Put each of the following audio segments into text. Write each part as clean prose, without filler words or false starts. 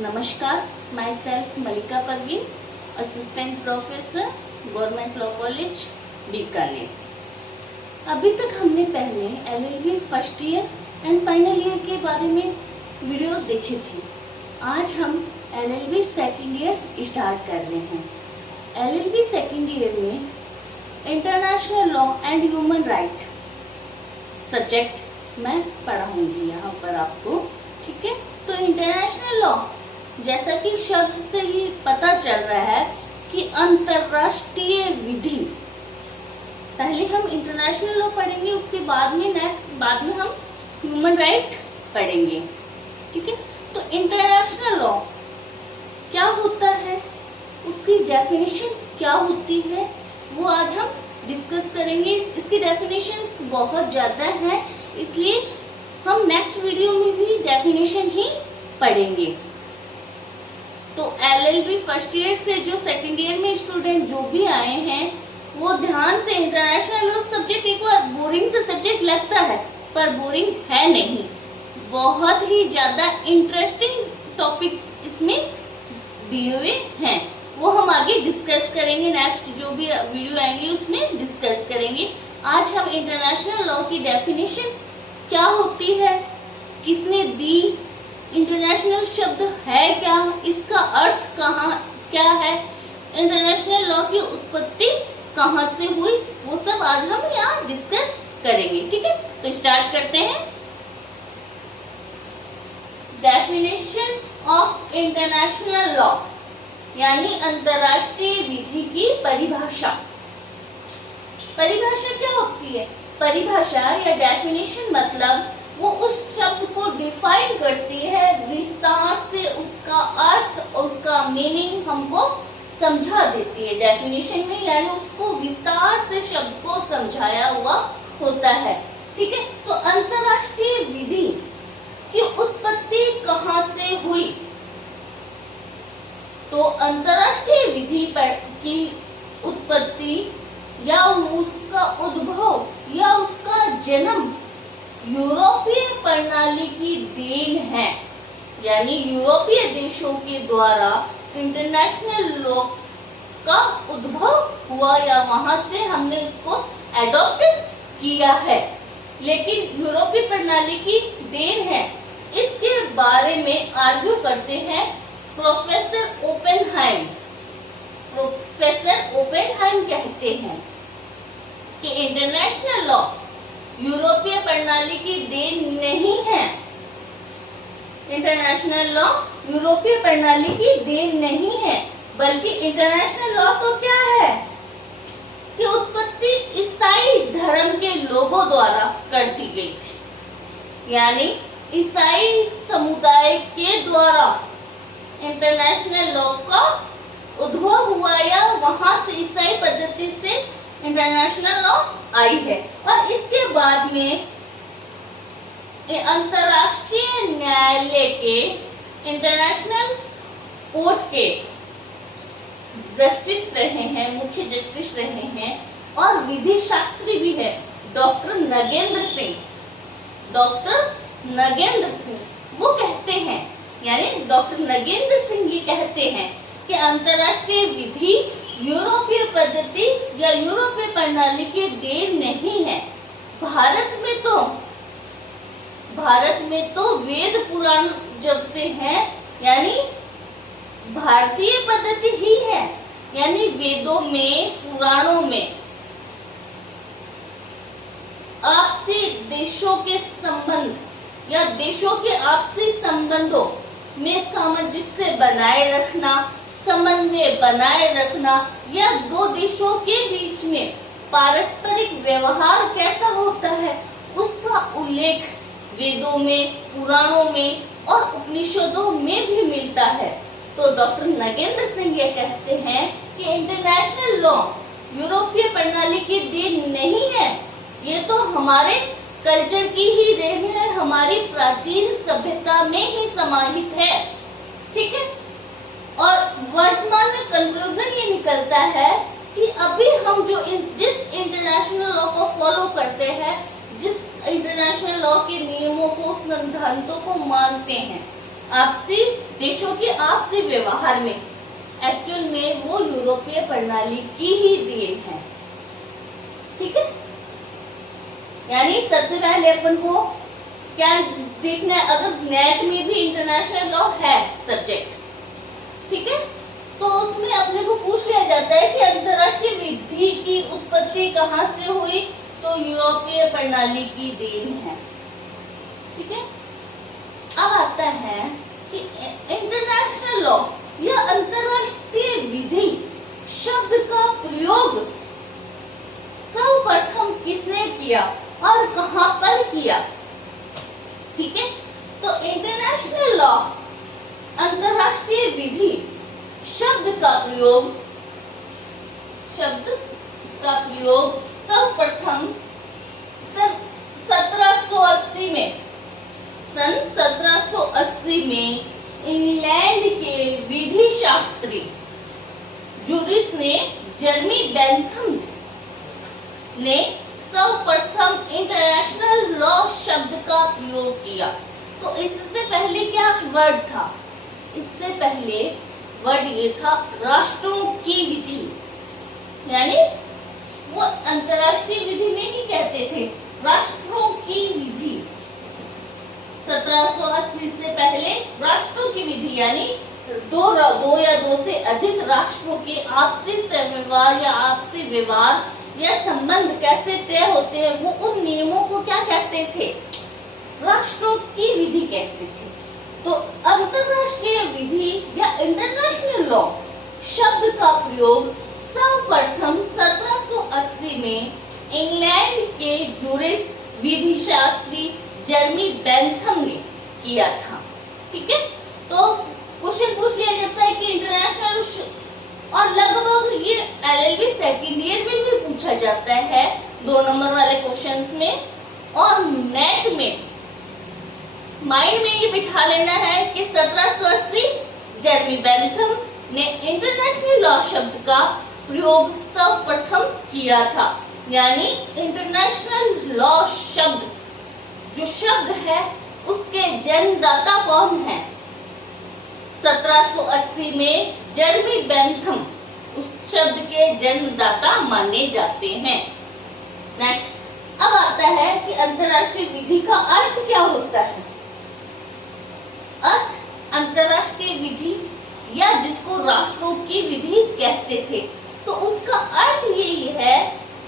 नमस्कार, myself Mallika Parveen, assistant professor, government law college Bikaner. अभी तक हमने पहले LLB first year and final year के बारे में वीडियो देखी थी। आज हम एलएलबी सेकेंड ईयर स्टार्ट कर रहे हैं। एलएलबी सेकेंड ईयर में international law and human right subject मैं पढ़ाऊंगी यहाँ पर आपको, ठीक है। तो इंटरनेशनल लॉ, जैसा कि शब्द से ही पता चल रहा है कि अंतरराष्ट्रीय विधि। पहले हम इंटरनेशनल लॉ पढ़ेंगे, उसके बाद में हम ह्यूमन राइट पढ़ेंगे, ठीक है। तो इंटरनेशनल लॉ क्या होता है, उसकी डेफिनेशन क्या होती है, वो आज हम डिस्कस करेंगे। इसकी डेफिनेशन बहुत ज्यादा है, इसलिए हम नेक्स्ट वीडियो में भी डेफिनेशन ही पढ़ेंगे। तो एलएलबी फर्स्ट ईयर से जो सेकंड ईयर में स्टूडेंट जो भी आए हैं, वो ध्यान से इंटरनेशनल लॉ सब्जेक्ट एक बार बोरिंग से सब्जेक्ट लगता है, पर बोरिंग है नहीं। बहुत ही ज्यादा इंटरेस्टिंग टॉपिक्स इसमें दिए हुए हैं, वो हम आगे डिस्कस करेंगे। नेक्स्ट जो भी वीडियो आएंगे उसमें डिस्कस करेंगे। आज हम इंटरनेशनल लॉ की डेफिनेशन क्या होती है, किसने दी, इंटरनेशनल शब्द है क्या, इसका अर्थ क्या है, इंटरनेशनल लॉ की उत्पत्ति कहाँ से हुई, वो सब आज हम यहाँ डिस्कस करेंगे, ठीक है। तो स्टार्ट करते हैं। डेफिनेशन ऑफ इंटरनेशनल लॉ यानी अंतरराष्ट्रीय विधि की परिभाषा। परिभाषा क्या होती है? परिभाषा या डेफिनेशन मतलब वो उस शब्द को डिफाइन करती है, विस्तार से उसका अर्थ, उसका मीनिंग हमको समझा देती है डेफिनेशन में, यानी उसको विस्तार से शब्द को समझाया हुआ होता है, ठीक है। तो अंतरराष्ट्रीय विधि की उत्पत्ति कहाँ से हुई? तो अंतरराष्ट्रीय विधि की उत्पत्ति या उसका उद्भव या उसका जन्म यूरोपीय प्रणाली की देन है, यानी यूरोपीय देशों के द्वारा इंटरनेशनल लॉ का उद्भव हुआ या वहां से हमने उसको एडॉप्ट किया है, लेकिन यूरोपीय प्रणाली की देन है। इसके बारे में आर्ग्यू करते हैं प्रोफेसर ओपेनहाइम। प्रोफेसर ओपेनहाइम कहते हैं कि इंटरनेशनल लॉ यूरोपीय प्रणाली की देन नहीं है। इंटरनेशनल लॉ यूरोपीय प्रणाली की देन नहीं है, बल्कि इंटरनेशनल लॉ तो क्या है कि उत्पत्ति ईसाई धर्म के लोगों द्वारा कर दी गई थी, यानी ईसाई समुदाय के द्वारा इंटरनेशनल लॉ का उद्भव हुआ या वहां से ईसाई पद्धति से इंटरनेशनल लॉ आई है। और इसके बाद में अंतरराष्ट्रीय न्यायालय के, इंटरनेशनल कोर्ट के जस्टिस रहे हैं, मुख्य जस्टिस रहे हैं और विधि शास्त्री भी है डॉक्टर नगेंद्र सिंह। डॉक्टर नगेंद्र सिंह वो कहते हैं, यानी डॉक्टर नगेंद्र सिंह ये कहते हैं कि अंतरराष्ट्रीय विधि यूरोपीय पद्धति या यूरोपीय प्रणाली की देन नहीं है। भारत में तो वेद पुराण जब से है, यानी भारतीय पद्धति ही है, यानी वेदों में, पुराणों में आपसी देशों के संबंध या देशों के आपसी संबंधों में सामंजस्य बनाए रखना, समन्वय बनाए रखना या दो देशों के बीच में पारस्परिक व्यवहार कैसा होता है, उसका उल्लेख वेदों में, पुराणों में और उपनिषदों में भी मिलता है। तो डॉक्टर नगेंद्र सिंह ये कहते हैं कि इंटरनेशनल लॉ यूरोपीय प्रणाली की देन नहीं है, ये तो हमारे कल्चर की ही देन है, हमारी प्राचीन सभ्यता में ही समाहित है, ठीक है। और वर्तमान में कंक्लूजन ये निकलता है कि अभी हम जिस इंटरनेशनल लॉ को फॉलो करते हैं, जिस इंटरनेशनल लॉ के नियमों को, सिद्धांतों को मानते हैं, आपसी देशों के आपसी व्यवहार में एक्चुअल में वो यूरोपीय प्रणाली की ही देन है। ठीक है, यानी सबसे पहले अपन को क्या देखना है, अगर नेट में भी इंटरनेशनल लॉ है सब्जेक्ट, ठीक है, तो उसमें अपने को पूछ लिया जाता है कि अंतरराष्ट्रीय विधि की उत्पत्ति कहाँ से हुई, तो यूरोपीय प्रणाली की देन है। ठीक है, अब आता है कि इंटरनेशनल लॉ या अंतरराष्ट्रीय विधि शब्द का प्रयोग सर्वप्रथम किसने किया और कहां पर किया। ठीक है, तो इंटरनेशनल लॉ अंतरराष्ट्रीय विधि शब्द का प्रयोग सर्वप्रथम सन 1780 में इंग्लैंड के विधि शास्त्री जूरिस ने जर्मी बेंथम ने सर्वप्रथम इंटरनेशनल लॉ शब्द का प्रयोग किया। तो इससे पहले क्या वर्ड था, इससे पहले वर्ड ये था राष्ट्रों की विधि, यानी वो अंतरराष्ट्रीय विधि नहीं कहते थे, राष्ट्रों की विधि। 1780 से पहले राष्ट्रों की विधि यानी दो या दो से अधिक राष्ट्रों के आपसी व्यवहार या आपसी व्यवहार या संबंध कैसे तय होते हैं, वो उन नियमों को क्या कहते थे, राष्ट्रों की विधि कहते थे। तो अंतरराष्ट्रीय विधि या इंटरनेशनल लॉ शब्द का प्रयोग सर्वप्रथम 1780 में इंग्लैंड के जूरिस विधि शास्त्री जर्मी बेंथम ने किया था। ठीक है, तो क्वेश्चन पूछ लिया जाता है कि इंटरनेशनल, और लगभग ये एलएलबी सेकंड ईयर में भी पूछा जाता है 2 नंबर वाले क्वेश्चंस में, और नेट में माइंड में ये बिठा लेना है कि 1780 जर्मी बेंथम ने इंटरनेशनल लॉ शब्द का प्रयोग सर्वप्रथम किया था। यानी इंटरनेशनल लॉ शब्द जो शब्द है उसके जन्मदाता कौन है, 1780 में जर्मी बेंथम उस शब्द के जन्मदाता माने जाते हैं। नेक्स्ट, अब आता है कि अंतरराष्ट्रीय विधि का अर्थ क्या होता है। अर्थ अंतरराष्ट्रीय विधि या जिसको राष्ट्रों की विधि कहते थे, तो उसका अर्थ यही है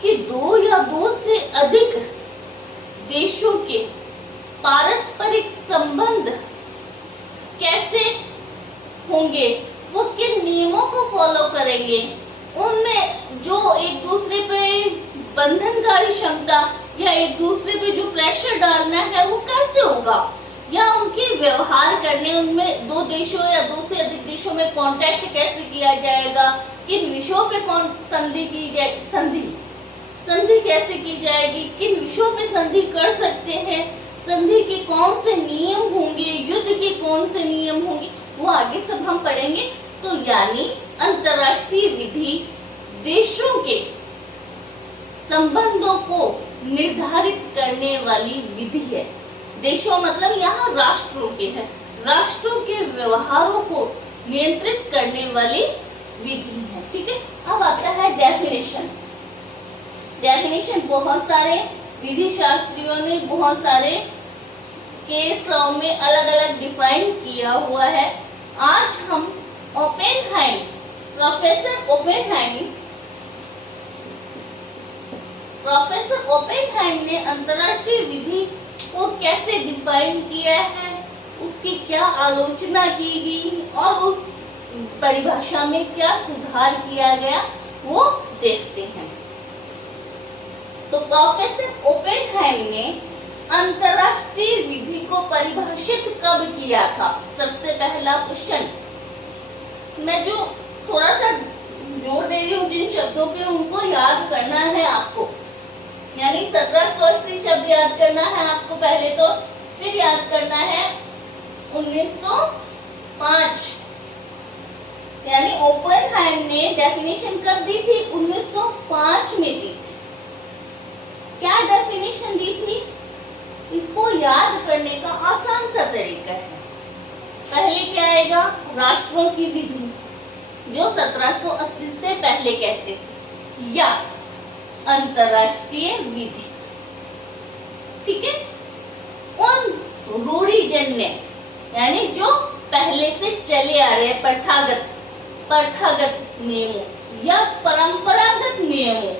कि 2 या 2 से अधिक देशों के पारस्परिक संबंध कैसे होंगे, वो किन नियमों को फॉलो करेंगे, उनमें जो एक दूसरे पे बंधनकारी क्षमता या एक दूसरे पे जो प्रेशर डालना है वो कैसे होगा, या उनके व्यवहार करने, उनमें 2 देशों या 2 से अधिक देशों में कांटेक्ट कैसे किया जाएगा, किन विषयों पे कौन संधि की जाए, संधि कैसे की जाएगी, किन विषयों पे संधि कर सकते हैं, संधि के कौन से नियम होंगे, युद्ध के कौन से नियम होंगे, वो आगे सब हम पढ़ेंगे। तो यानी अंतरराष्ट्रीय विधि देशों के संबंधों को निर्धारित करने वाली विधि है। देशों मतलब यहाँ राष्ट्रों के हैं, राष्ट्रों के व्यवहारों को नियंत्रित करने वाली विधि है। ठीक है, अब आता है डेफिनेशन। डेफिनेशन बहुत सारे विधि शास्त्रियों ने बहुत सारे केस लॉ में अलग अलग डिफाइन किया हुआ है। आज हम प्रोफेसर ओपेनहाइम ने अंतरराष्ट्रीय विधि को कैसे डिफाइन किया है, उसकी क्या आलोचना की गई और उस परिभाषा में क्या सुधार किया गया, वो देखते हैं। तो प्रोफेसर ओपेनहाइम ने अंतरराष्ट्रीय विधि को परिभाषित कब किया था। सबसे पहला क्वेश्चन, मैं जो थोड़ा सा जोर दे रही हूँ जिन शब्दों पे, उनको याद करना है आपको, यानी 1780 शब्द याद करना है आपको पहले, तो फिर याद करना है 1905, यानी ओपेनहाइम ने डेफिनेशन कब दी थी, 1905 में दी थी। क्या डेफिनेशन दी थी, इसको याद करने का आसान सा तरीका है। पहले क्या आएगा, राष्ट्रों की विधि, जो 1780 से पहले कहते थे, या अंतरराष्ट्रीय विधि। ठीक है, उन रूढ़िजन्य यानी जो पहले से चले आ रहे प्रथागत नियमों या परंपरागत नियमों,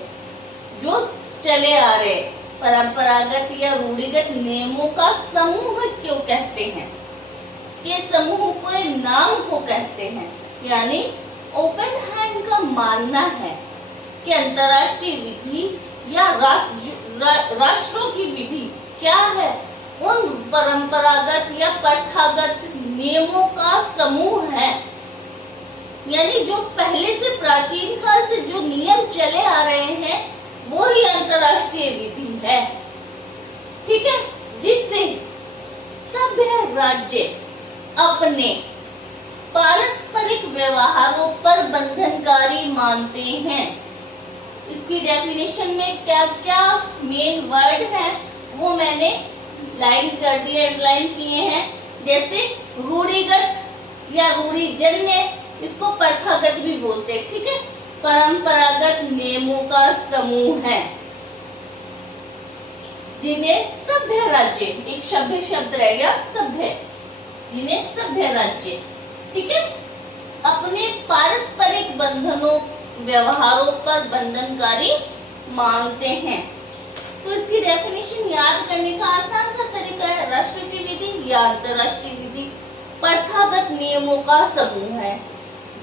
जो चले आ रहे परंपरागत या रूढ़िगत नियमों का समूह क्यों कहते हैं, के समूह को नाम को कहते हैं। यानी ओपेनहाइम का मानना है कि अंतरराष्ट्रीय विधि या राष्ट्रों की विधि क्या है, उन परंपरागत या प्रथागत नियमों का समूह है। यानी जो पहले से प्राचीन काल से जो नियम चले आ रहे हैं वो ही अंतरराष्ट्रीय विधि है। ठीक है, जिससे सभ्य राज्य अपने पारस्परिक व्यवहारों पर बंधनकारी मानते हैं। इसकी डेफिनेशन में क्या क्या मेन वर्ड है वो मैंने लाइन कर दिए, हेडलाइन किए हैं। जैसे रूढ़िगत या रूढ़िजन्य, इसको प्रथागत भी बोलते हैं। ठीक है, परंपरागत नियमों का समूह है जिन्हें सभ्य राज्य, एक सभ्य शब्द रह गया सभ्य, जिन्हें सभ्य राज्य, ठीक है, अपने पारस्परिक बंधनों व्यवहारों पर बंधनकारी मानते हैं। तो इसकी डेफिनेशन याद करने का आसान सा तरीका है, राष्ट्र की विधि या अंतरराष्ट्रीय विधि प्रथागत नियमों का समूह है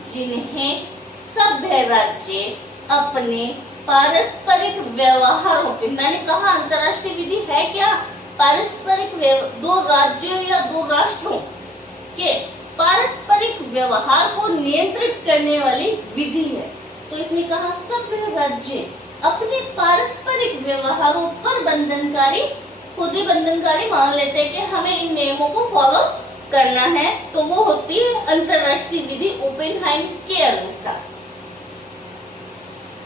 जिन्हें सभ्य राज्य अपने पारस्परिक व्यवहारों पे, मैंने कहा अंतरराष्ट्रीय विधि है क्या, पारस्परिक दो राज्यों या दो राष्ट्रों के पारस्परिक व्यवहार को नियंत्रित करने वाली विधि है। तो इसमें कहा सभ्य राज्य अपने पारस्परिक व्यवहारों पर बंधनकारी, खुद ही बंधनकारी मान लेते हैं कि हमें इन नियमों को फॉलो करना है, तो वो होती है अंतरराष्ट्रीय विधि ओपेनहाइम के अनुसार।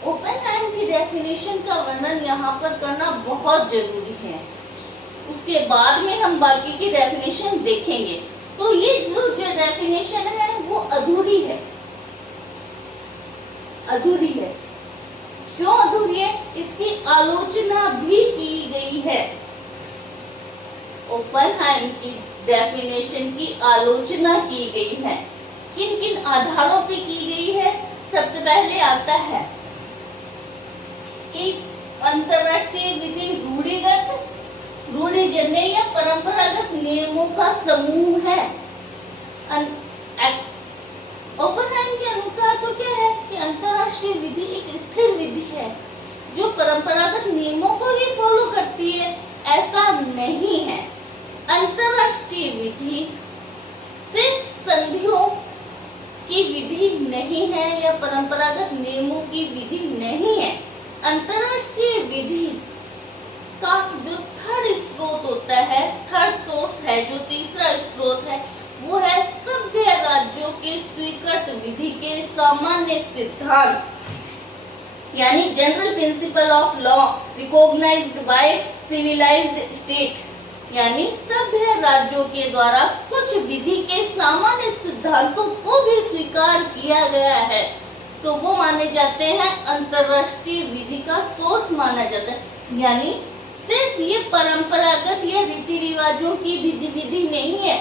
ओपेनहाइम की डेफिनेशन का वर्णन यहाँ पर करना बहुत जरूरी है, उसके बाद में हम बाकी की डेफिनेशन देखेंगे। तो ये जो डेफिनेशन है वो अधूरी है। अधूरी है क्यों अधूरी है, इसकी आलोचना भी की गई है। ओपेनहाइम की डेफिनेशन की आलोचना की गई है। किन किन आधारों पे की गई है, सबसे पहले आता है कि अंतरराष्ट्रीय विधि रूढ़िगत, रूढ़िजन्य या परंपरागत नियमों का समूह है। ओपेनहाइम के अनुसार तो क्या है कि अंतरराष्ट्रीय विधि एक स्थिर विधि है जो परंपरागत नियमों को ही फॉलो करती है। ऐसा नहीं है, अंतरराष्ट्रीय विधि सिर्फ संधियों की विधि नहीं है या परंपरागत नियमों की विधि नहीं है। अंतरराष्ट्रीय विधि का जो थर्ड स्रोत होता है, थर्ड सोर्स है, जो तीसरा स्रोत है, वो है सभ्य राज्यों के स्वीकृत विधि के सामान्य सिद्धांत, यानी general principle of law recognised by civilised state, यानी सभ्य राज्यों के द्वारा कुछ विधि के सामान्य सिद्धांतों को भी स्वीकार किया गया है, तो वो माने जाते हैं अंतरराष्ट्रीय विधि का सोर्स माना जाता है। यानी सिर्फ ये परंपरागत या रीति रिवाजों की विधि नहीं है,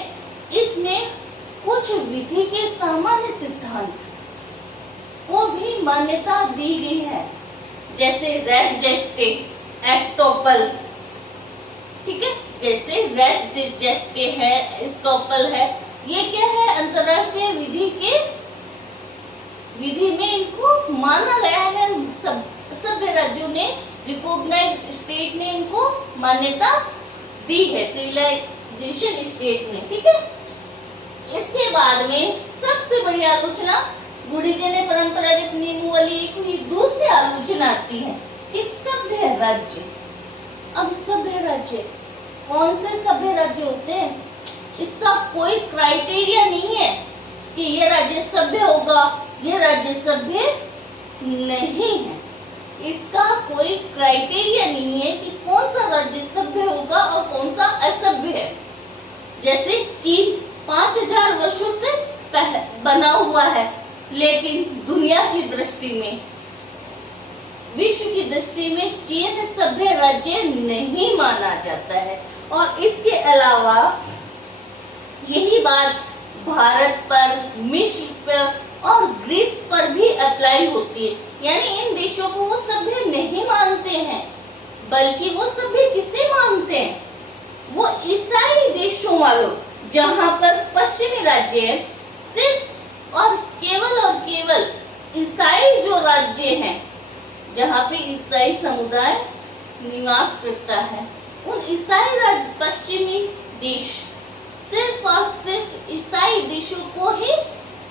इसमें कुछ विधि के सामान्य सिद्धांत को भी मान्यता दी गई है, जैसे रेश जेस्टे, एस्टोपल, ठीक है, जैसे रेश जेस्टे है, एस्टोपल है, ये क्या है, अंतरराष्ट्रीय विधि में इनको माना गया है। सभ्य राज्यों ने, रिकॉग्नाइज्ड स्टेट ने इनको मान्यता दी है, सिविलाइजेशन स्टेट ने, ठीक है। इसके बाद में सबसे बड़ी आलोचना रूढ़िजन्य परंपरागत नियमों वाली एक ही दूसरी आलोचना आती है कि सभ्य राज्य। अब सभ्य राज्य कौन से सभ्य राज्य होते हैं, इसका कोई क्राइटेरिया नहीं है कि ये राज्य सभ्य होगा, ये राज्य सभ्य नहीं है। इसका कोई क्राइटेरिया नहीं है कि कौन सा राज्य सभ्य होगा और कौन सा असभ्य है। जैसे चीन 5000 वर्षों से बना हुआ है, लेकिन दुनिया की दृष्टि में, विश्व की दृष्टि में चीन सभ्य राज्य नहीं माना जाता है। और इसके अलावा यही बात भारत पर, मिस्र पर और ग्रीस पर भी अप्लाई होती है। यानी इन देशों को वो सभ्य नहीं मानते हैं, बल्कि वो सभ्य किसे मानते हैं? वो ईसाई देशों वालों, जहां पर पश्चिमी राज्य सिर्फ और केवल ईसाई जो राज्य हैं, जहाँ पे ईसाई समुदाय निवास करता है, उन ईसाई पश्चिमी देश सिर्फ और सिर्फ ईसाई देशों को ही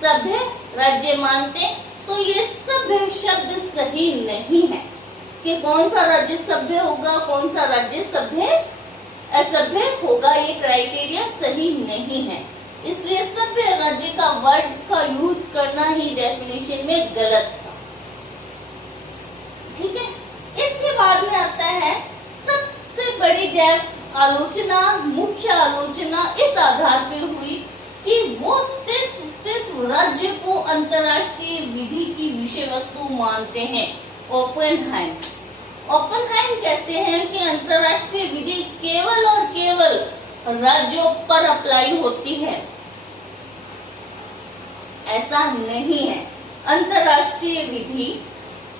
सभ्य राज्य मानते। तो ये सभ्य शब्द सही नहीं है कि कौन सा राज्य सभ्य होगा, कौन सा राज्य सभ्य असभ्य होगा, ये क्राइटेरिया सही नहीं है। इसलिए सभ्य राज्य का वर्ड का यूज करना ही डेफिनेशन में गलत था। ठीक है, इसके बाद में आता है सबसे बड़ी आलोचना, मुख्य आलोचना इस आधार पे हुई कि वो सिर्फ राज्य को अंतरराष्ट्रीय विधि की विषय वस्तु मानते हैं। ओपेनहाइम कहते हैं कि अंतरराष्ट्रीय विधि केवल और केवल राज्यों पर अप्लाई होती है। ऐसा नहीं है। अंतरराष्ट्रीय विधि,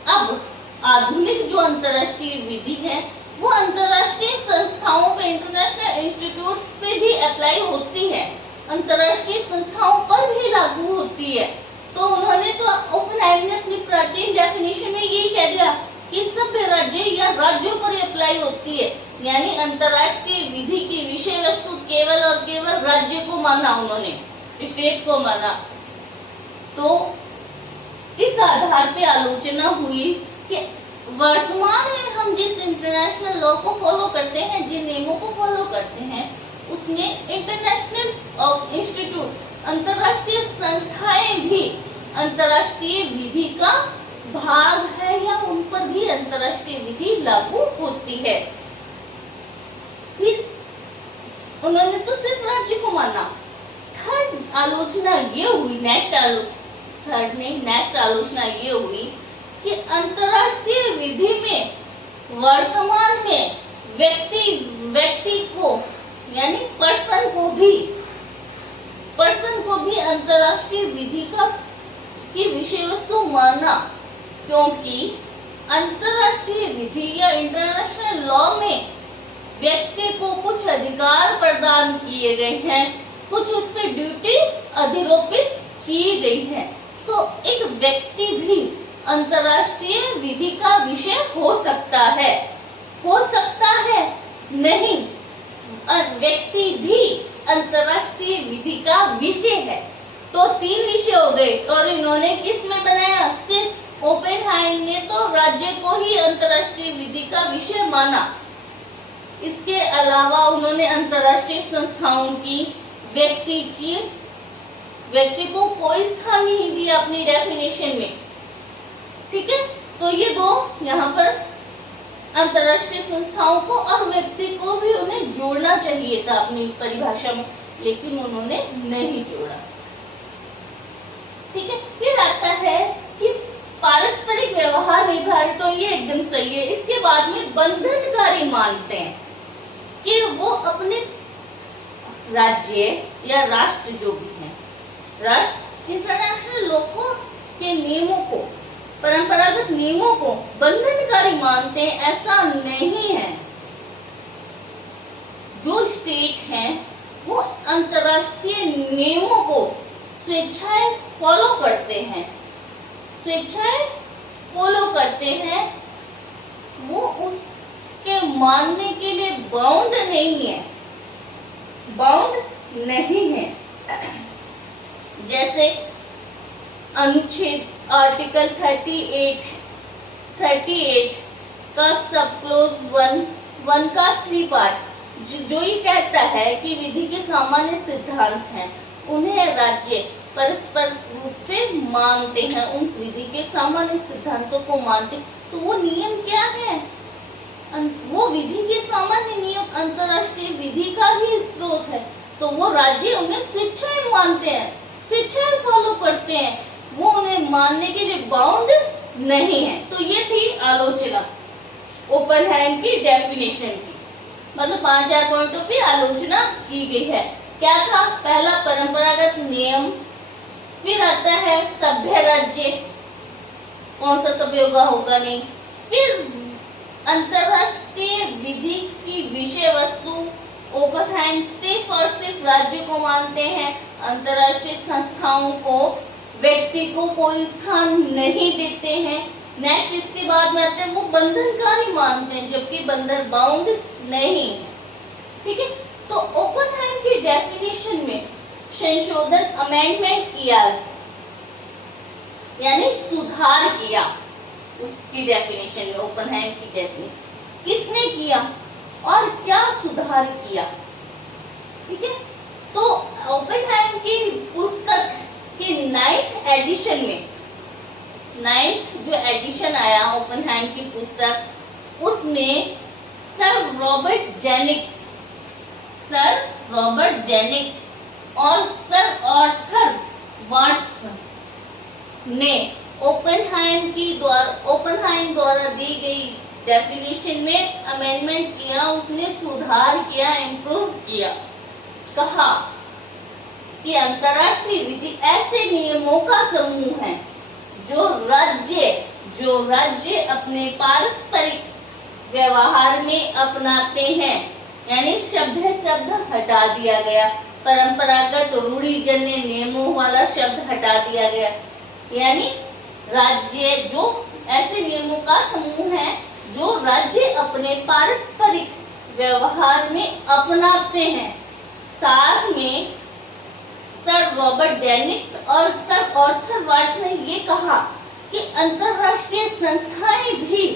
अब आधुनिक जो अंतरराष्ट्रीय विधि है वो अंतरराष्ट्रीय संस्थाओं पे, इंटरनेशनल इंस्टीट्यूट पे भी अप्लाई होती है, अंतरराष्ट्रीय संस्थाओं पर भी लागू होती है। तो उन्होंने तो ओपेनहाइम ने अपनी प्राचीन डेफिनेशन में यही कह दिया कि सभ्य राज्य या राज्यों पर अप्लाई होती है। यानी अंतरराष्ट्रीय विधि की विषय वस्तु केवल और केवल राज्य को माना, उन्होंने स्टेट को माना। तो इस आधार पे आलोचना हुई कि वर्तमान में हम जिस इंटरनेशनल लॉ को फॉलो करते हैं, जिन नियमों को फॉलो करते हैं, उसमें इंटरनेशनल इंस्टीट्यूट, अंतरराष्ट्रीय संस्थाएं भी अंतरराष्ट्रीय विधि का भाग है या उन पर भी अंतरराष्ट्रीय विधि लागू होती है। फिर उन्होंने तो सिर्फ राज्य को माना। थर्ड आलोचना ये हुई, नेक्स्ट आलोचना ये हुई कि अंतरराष्ट्रीय विधि में वर्तमान में व्यक्ति को यानी पर्सन को भी अंतरराष्ट्रीय विधि की विषय वस्तु माना, क्योंकि अंतरराष्ट्रीय विधि या इंटरनेशनल लॉ में व्यक्ति को कुछ अधिकार प्रदान किए गए हैं, कुछ उस पर ड्यूटी अधिरोपित की गई है। तो एक व्यक्ति भी अंतरराष्ट्रीय विधि का विषय हो सकता है नहीं, व्यक्ति भी अंतरराष्ट्रीय विधि का विषय है। तो 3 विषय हो गए। और इन्होंने किस में बनाया? सिर्फ ओपेनहाइम ने तो राज्य को ही अंतरराष्ट्रीय विधि का विषय माना। इसके अलावा उन्होंने अंतरराष्ट्रीय संस्थाओं की व्यक्ति को कोई स्थान नहीं दिया अपनी डेफिनेशन में। ठीक है, तो ये दो यहाँ पर अंतरराष्ट्रीय संस्थाओं को और व्यक्ति को भी उन्हें जोड़ना चाहिए था अपनी परिभाषा में, लेकिन उन्होंने नहीं जोड़ा। ठीक है, फिर आता है कि पारस्परिक व्यवहार निर्धारित, तो ये एकदम सही है। इसके बाद में बंधनकारी मानते हैं कि वो अपने राज्य या राष्ट्र जो भी है, राष्ट्र इंटरनेशनल लोगों के नियमों को, परंपरागत नियमों को बंधनकारी मानते हैं। ऐसा नहीं है। जो स्टेट हैं वो अंतरराष्ट्रीय नियमों को स्वेच्छाएं फॉलो करते हैं, वो उसके मानने के लिए बाउंड नहीं है। जैसे अनुच्छेद आर्टिकल 38 का सब क्लोज 1 का 3 पार्ट जो ये कहता है कि विधि के सामान्य सिद्धांत हैं, उन्हें राज्य परस्पर रूप से मानते हैं, उन विधि के सामान्य सिद्धांतों को मानते। तो वो नियम क्या है? वो विधि के सामान्य नियम अंतरराष्ट्रीय विधि का ही स्रोत है। तो वो राज्य उन्हें स्वेच्छाएं मानते हैं, स्वेच्छाएं फॉलो करते हैं, वो उन्हें मानने के लिए बाउंड नहीं है। तो ये थी आलोचना ओपनहाइम की डेफिनेशन की, मतलब 5 पॉइंटों पे आलोचना की गई है। क्या था? पहला परंपरागत नियम, फिर आता है सभ्य राज्य, कौन सा सभ्य होगा नहीं, फिर अंतरराष्ट्रीय विधि की विषय वस्तु, ओपनहाइम सिर्फ और सिर्फ राज्य को मानते हैं, अंतरराष्ट्रीय संस्थाओं को, व्यक्ति को कोई स्थान नहीं देते हैं। नेक्स्ट इसके बाद में आते हैं वो बंधनकारी मानते हैं, जबकि बंधन बाउंड नहीं है। ठीक है, तो ओपनहाइम की डेफिनेशन में संशोधन अमेंडमेंट किया, यानी सुधार किया उसकी डेफिनेशन में, ओपनहाइम की डेफिनेशन किसने किया और क्या सुधार किया? ठीक है, तो ओपनहाइम की पुस्तक के 9th एडिशन में, 9th जो एडिशन आया ओपनहाइम की पुस्तक, उसमें सर रॉबर्ट जेनिक्स और सर आर्थर वाटसन ने ओपनहाइम द्वारा दी गई डेफिनेशन में अमेंडमेंट किया, उसने सुधार किया, इम्प्रूव किया। कहा कि अंतरराष्ट्रीय विधि ऐसे नियमों का समूह है जो राज्य अपने पारस्परिक व्यवहार में अपनाते हैं, यानी सभ्य शब्द हटा दिया गया, परंपरागत रूढ़िजन्य नियमों वाला शब्द हटा दिया गया, यानी राज्य जो ऐसे नियमों का समूह है जो राज्य अपने पारस्परिक व्यवहार में अपनाते हैं। साथ में सर रॉबर्ट जेनिक्स और सर आर्थर वाटसन ने ये कहा कि अंतरराष्ट्रीय संस्थाएं भी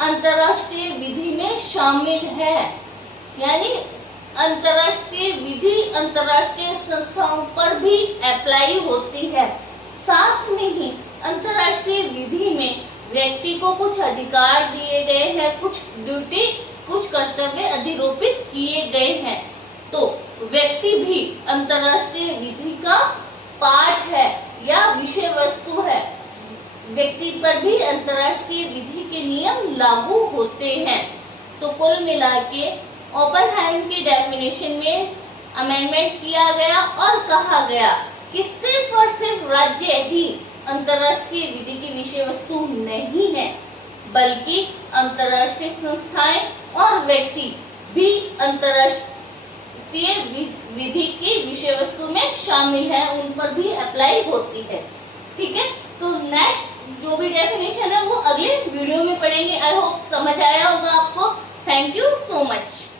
अंतरराष्ट्रीय विधि में शामिल है, यानी अंतरराष्ट्रीय विधि अंतरराष्ट्रीय संस्थाओं पर भी अप्लाई होती है। साथ में ही अंतरराष्ट्रीय विधि में व्यक्ति को कुछ अधिकार दिए गए हैं, कुछ ड्यूटी, कुछ कर्तव्य अधिरोपित किए गए हैं। तो व्यक्ति भी अंतरराष्ट्रीय विधि का पार्ट है या विषय वस्तु है, व्यक्ति पर भी अंतरराष्ट्रीय विधि के नियम लागू होते हैं। तो कुल मिला के ओपनहाइम की डेफिनेशन में अमेंडमेंट किया गया और कहा गया कि सिर्फ और सिर्फ राज्य ही अंतरराष्ट्रीय विधि की विषय वस्तु नहीं है, बल्कि अंतरराष्ट्रीय संस्थाएं और व्यक्ति भी अंतरराष्ट्रीय विधि की विषय वस्तु में शामिल है, उन पर भी अप्लाई होती है। ठीक है, तो नेक्स्ट जो भी डेफिनेशन है वो अगले वीडियो में पढ़ेंगे। आई होप समझ आया होगा आपको। Thank you so much.